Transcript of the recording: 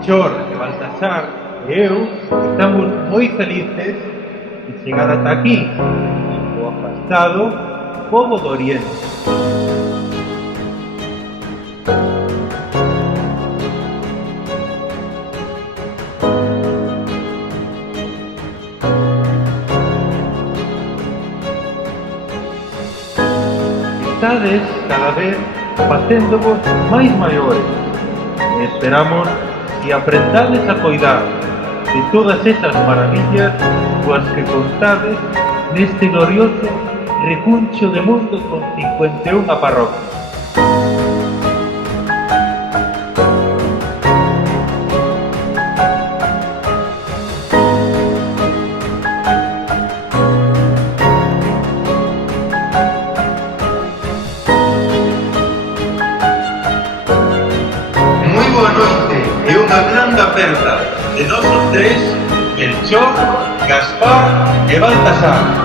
Melchor e Baltasar e eu estamos moi felices de chegar ata aquí, o afastado pobo do Oriente. Estades cada vez facéndovos máis maiores e esperamos que aprendades a coidar de todas esas maravillas coas que contades neste glorioso recuncho de mundo con 51 parroquias. Moi boa noite e unha grande aperta de nosos tres, Melchor, Gaspar e Baltasar.